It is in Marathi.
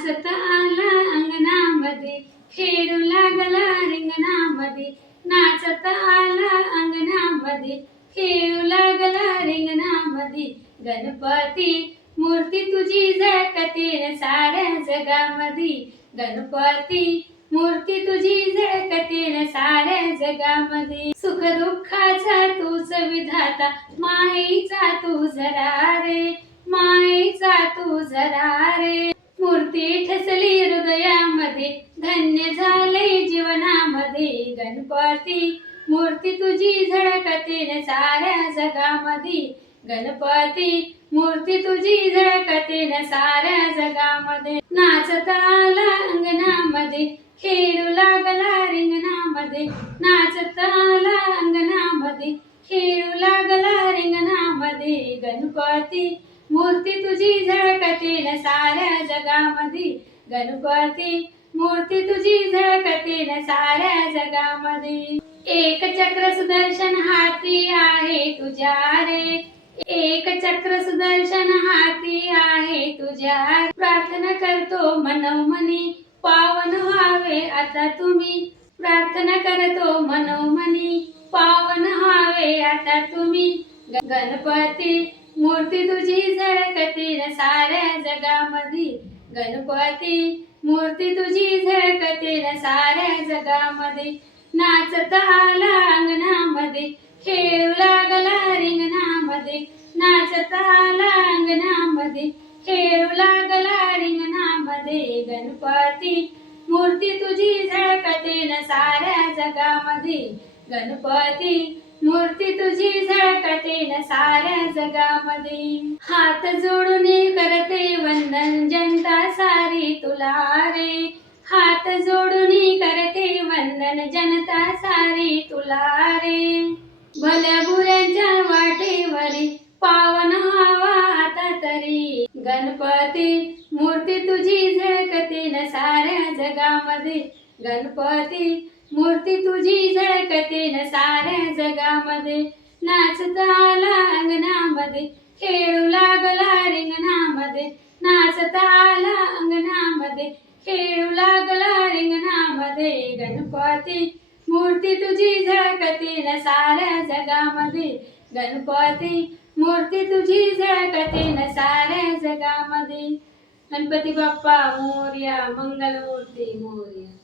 नाचत आला अंगणामध्ये, खेळू लागला रिंगणामध्ये. नाचत आला अंगणामध्ये, खेळू लागला रिंगणामध्ये. गणपती मूर्ती तुझी झळकते साऱ्या जगामध्ये. गणपती मूर्ती तुझी झळकते साऱ्या जगामध्ये. सुख दुःखाचा तूच विधाता, मायेचा तू जरा रे, मायेचा तू जरा रे. मूर्ती ठसली हृदयामध्ये, धन्य झाले जीवनामध्ये. गणपती मूर्ती तुझी झळकते साऱ्या जगामध्ये. गणपती मूर्ती तुझी झळकते साऱ्या जगामध्ये. नाचत आला अंगणामध्ये, खेळू लागला रिंगणामध्ये. नाचत आला अंगणामध्ये, खेळू लागला रिंगणामध्ये. गणपती मूर्ती तुझी झळकते साऱ्या जगामध्ये. गणपती मूर्ती तुझी झळकते साऱ्या जगामध्ये. एक चक्र सुदर्शन हाती आहे तुझ्या रे, एक चक्र सुदर्शन हाती आहे तुझ्या. प्रार्थना करतो मनोमनी, पावन व्हावे आता तुम्ही. प्रार्थना करतो मनोमनी, पावन व्हावे आता तुम्ही. गणपती मूर्ती तुझी झळकते साऱ्या जगामध्ये. गणपती मूर्ती तुझी झळकते साऱ्या जगामध्ये. नाचत आला अंगणामध्ये, खेळू लागला रिंगणामध्ये. नाचत आला अंगणामध्ये, खेळू लागला रिंगणामध्ये. गणपती मूर्ती तुझी झळकते साऱ्या जगामध्ये. गणपती मूर्ती तुझी झळकते साऱ्या जगामध्ये. हात जोडून करते वंदन जनता सारी तुला रे. हात जोडून करते वंदन जनता सारी तुला रे. भल्या बुऱ्यांच्या वाटेवरी पावन व्हावा आता तरी. गणपती मूर्ती तुझी झळकते साऱ्या जगामध्ये. गणपती मूर्ती तुझी झळकते साऱ्या जगामध्ये. नाचत आला अंगणामध्ये, खेळू लागला रिंगणामध्ये. नाचत आला अंगणामध्ये, खेळू लागला रिंगणामध्ये. गणपती मूर्ती तुझी झळकते साऱ्या जगामध्ये. गणपती मूर्ती तुझी झळकते साऱ्या जगामध्ये. गणपती बाप्पा मोरया, मंगलमूर्ती मोरया.